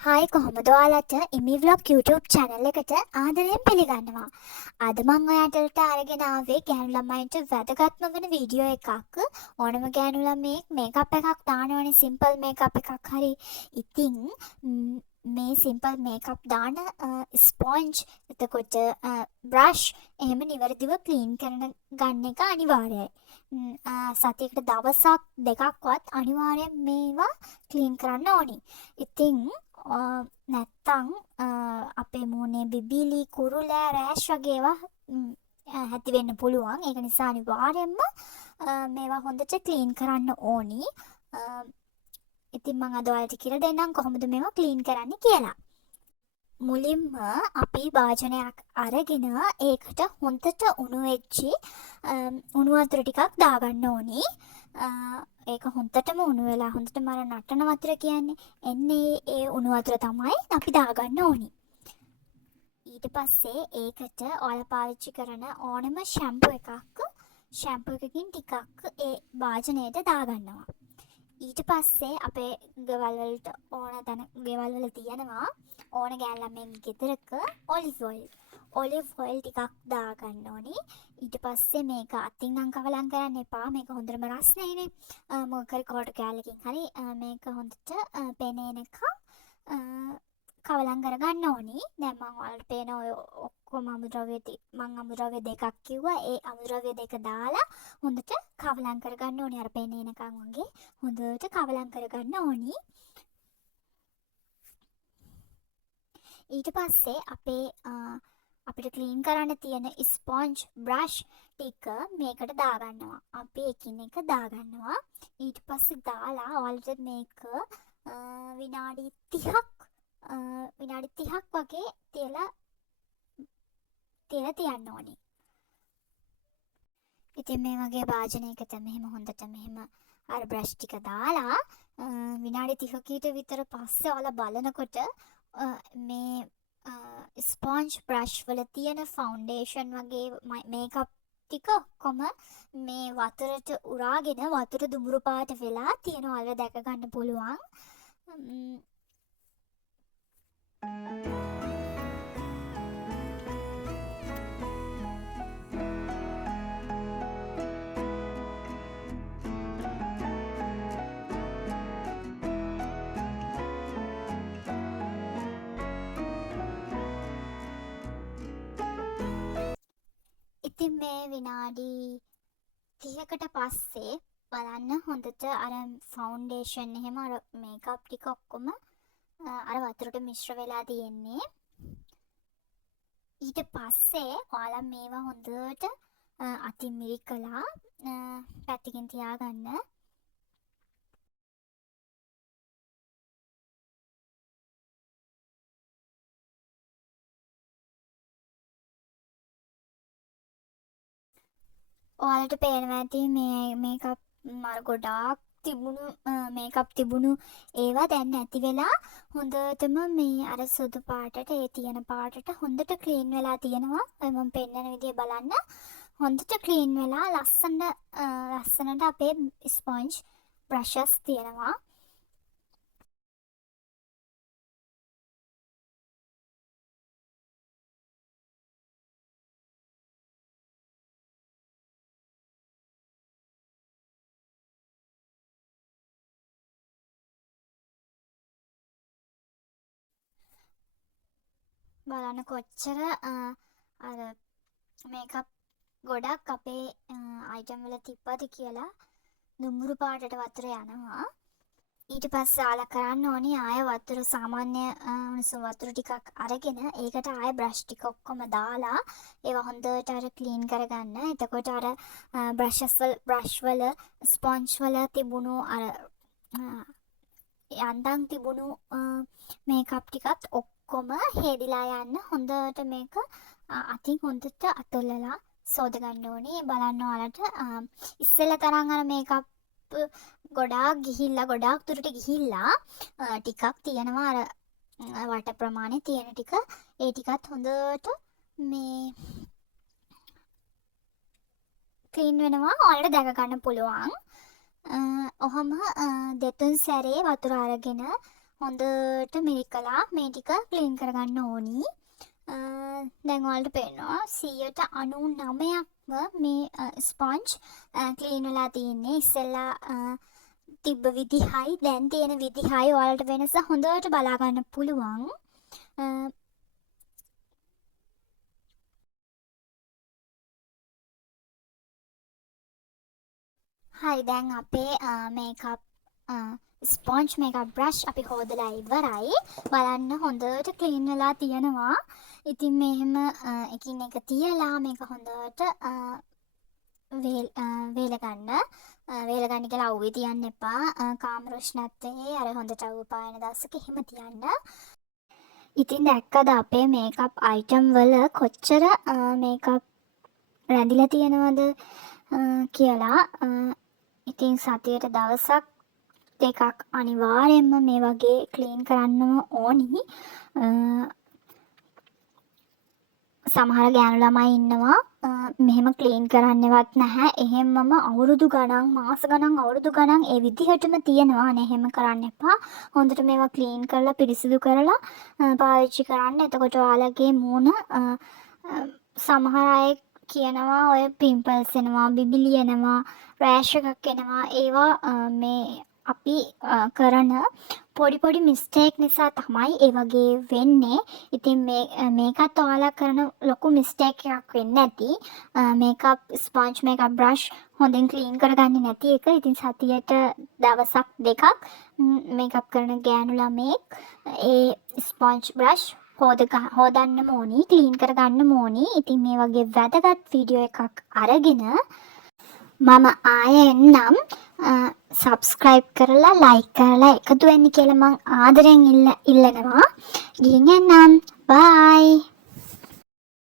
Hi කොහොමද ඔයාලට ඉමි vlog YouTube channel එකට ආදරයෙන් පිළිගන්නවා. අද මම ඔයාලට අරගෙන ආවේ ගෑනු ළමයින්ට වැදගත්ම වෙන වීඩියෝ එකක්. ඕනම ගෑනු ළමයෙක් මේකප් එකක් දානවනේ සිම්පල් මේකප් එකක් හරි. ඉතින් මේ සිම්පල් මේකප් දාන ස්පොන්ජ් එතකොට බ්‍රෂ් එහෙම නිවැරදිව ක්ලීන් කරන ගන්න එක අනිවාර්යයි. සතියකට දවසක් දෙකක්වත් අනිවාර්යෙන් මේවා ක්ලීන් කරන්න ඕනි. ඉතින් නැත්තං අපේ මූුණේ බිබිලි කුරුලෑ රෑෂ් වගේ ඒවා ඇති වෙන්න පුළුවන්. ඒක නිසා අනිවාර්යෙන්ම මේවා හොඳට ක්ලීන් කරන්න ඕනි. ඉතින් මම අද ඔයාලට කියලා දෙන්නම් කොහොමද මේවා ක්ලීන් කරන්න කියලා. මුලින්ම අපි භාජනයක් අරගෙන ඒකට හොඳට උණු වෙච්චි උණු වතුර ටිකක් දාගන්න ඕනි. ඒක හොඳටම උණු වෙලා හොඳටම අර නටන වතුර කියන්නේ එන්නේ ඒ උණු වතුර තමයි අපි දාගන්න ඕනි. ඊට පස්සේ ඒකට ඔයාලා පාවිච්චි කරන ඕනම ෂැම්පූ එකකින් ටිකක් ඒ භාජනයට දාගන්නවා. ඊට පස්සේ අපේ ගෙවල් වලට ගෙවල් වල තියෙනවා ඕන ගෑනු ළමයින්ගේ ගෙදරක ඔලිව් ඔයිල් ටිකක් දාගන්න ඕනි. ඊට පස්සේ මේක අතින් නම් කවලම් කරන්න එපා. මේක හොඳටම රස්නේනේ. මොකක් හරි කෝටු කෑල්ලකින් හරි මේක හොඳට පෙනේනකම් කවලම් කරගන්න ඕනි. දැන් මම ඔයාලට පේන ඔය ඔක්කොම අමුද්‍රව්‍ය දෙකක් කිව්වා. ඒ අමුද්‍රව්‍ය දෙක දාලා හොඳට කවලම් කරගන්න ඕනි. අර පෙනේනකම් වගේ හොඳට කවලම් කරගන්න ඕනි. ඊට පස්සේ අපිට ක්ලීන් කරන්න තියෙන ස්පොන්ජ් බ්‍රෂ් ටික මේකට දාගන්නවා. අපි එකින් එක දාගන්නවා. ඊට පස්සේ දාලා ඔයාලට මේක විනාඩි 30ක් වගේ තියලා තියන්න ඕනේ. ඉතින් මේ වගේ භාජනයකට මෙහෙම හොඳට මෙහෙම අර බ්‍රෂ් ටික දාලා විනාඩි 30කට විතර පස්සේ ඔයාලා බලනකොට මේ ස්පොන්ජ් බ්‍රෂ් වල තියෙන ෆවුන්ඩේෂන් වගේ මේකප් ටික ඔක්කොම මේ වතුරට උරාගෙන වතුර දුඹුරු පාට වෙලා තියෙනවා. ඔයාලා දැක ගන්න පුළුවන්. ඉතින් මේ විනාඩි 30කට පස්සේ බලන්න හොඳට අර ෆවුන්ඩේෂන් එහෙම අර මේකප් ටික ඔක්කොම අර වතුරට මිශ්‍ර වෙලා තියෙන්නේ. ඊට පස්සේ ඔයාලා මේවා හොඳට අතින් මිරිකලා පැත්තකින් තියාගන්න. ඔයාලට පේනවා ඇති මේ මේකප් අර ගොඩාක් තිබුණු මේකප් තිබුණු ඒවා දැන් නැති වෙලා හොඳටම මේ අර සුදු පාටට ඒ තියෙන පාටට හොඳට ක්ලීන් වෙලා තියෙනවා. ඔය මම පෙන්නන විදිය බලන්න. හොඳට ක්ලීන් වෙලා ලස්සනට අපේ ස්පොන්ජ් බ්‍රෂස් තියෙනවා. බලන්න කොච්චර අර මේකප් ගොඩක් අපේ අයිටම් වල තිබ්බද කියලා දුඹුරු පාටට වතුර යනවා. ඊට පස්සේ ආලා කරන්න ඕනි ආය වතුර සාමාන්‍ය උණුසුම් වතුර ටිකක් අරගෙන ඒකට ආය බ්‍රෂ් ටික ඔක්කොම දාලා ඒවා හොඳට අර ක්ලීන් කරගන්න. එතකොට අර බ්‍රෂ් වල ස්පොන්ජ් වල තිබුණු අර යන්තම් තිබුණු මේකප් ටිකත් ඔක්කොම හේදිලා යන්න හොඳට මේක අතින් හොඳට අතොල්ලලා සෝද ගන්න ඕනේ. බලන්න ඔයාලට ඉස්සෙල්ලා තරම් අර මේකප් ගොඩාක් දුරට ගිහිල්ලා ටිකක් තියෙනවා අර වට ප්‍රමාණය තියෙන ටික. ඒ ටිකත් හොඳට මේ ක්ලීන් වෙනවා. ඔයාලට දැක ගන්න පුළුවන්. ඔහොම දෙතුන් සැරේ වතුර අරගෙන හොඳට මිරිකලා මේ ටික ක්ලීන් කරගන්න ඕනි. දැන් ඔයාලට පේනවා 99%ක්ම මේ ස්පොන්ජ් ක්ලීන් වෙලා තියෙන්නේ. ඉස්සෙල්ලා තිබ්බ විදිහයි දැන් තියෙන විදිහයි ඔයාලට වෙනස හොඳට බලා ගන්න පුළුවන්. හරි දැන් අපේ මේකප් ස්පොන්ජ් මේකප් බ්‍රෂ් අපි හොදලා ඉවරයි. බලන්න හොඳට ක්ලීන් වෙලා තියෙනවා. ඉතින් මෙහෙම එකින් එක තියලා මේක හොඳට වේල ගන්න කියලා අවුවේ තියන්න එපා. කාමර උෂ්ණත්වයේ අර හොඳට අවුව පායන දවසක එහෙම තියන්න. ඉතින් දැක්කද අපේ මේකප් අයිටම් වල කොච්චර මේකප් රැඳිලා තියෙනවද කියලා. ඉතින් සතියට දවසක් දෙකක් අනිවාර්යයෙන්ම මේ වගේ ක්ලීන් කරන්නම ඕනි. සමහර ගෑනු ළමයි ඉන්නවා මෙහෙම ක්ලීන් කරන්නවත් නැහැ. එහෙමම අවුරුදු ගණන් මාස ගණන් අවුරුදු ගණන් ඒ විදිහටම තියෙනවා. අනේ එහෙම කරන්න එපා. හොඳට මේවා ක්ලීන් කරලා පිරිසිදු කරලා පාවිච්චි කරන්න. එතකොට ඔයාලගේ මූණ සමහර අය කියනවා ඔය පිම්පල්ස් එනවා, බිබිලි එනවා, රෑෂ් එකක් එනවා. ඒවා මේ අපි කරන පොඩි මිස්ටේක් නිසා තමයි ඒ වගේ වෙන්නේ. ඉතින් මේකත් ඔයාලා කරන ලොකු මිස්ටේක් එකක් වෙන්නේ නැති. මේකප් ස්පොන්ජ් මේකප් බ්‍රෂ් හොඳින් ක්ලීන් කරගන්නේ නැති එක. ඉතින් සතියට දවසක් දෙකක් මේකප් කරන ගෑනු ළමෙක් ඒ ස්පොන්ජ් බ්‍රෂ් හොදන්නම ඕනි, ක්ලීන් කරගන්නම ඕනි. ඉතින් මේ වගේ වැදගත් වීඩියෝ එකක් අරගෙන මම ආයෙ එන්නම්. සබ්ස්ක්‍රයිබ් කරලා ලයික් කරලා එකතු වෙන්න කියලා මං ආදරෙන් ඉල්ලනවා. ගිහින් එන්නම්. බයි.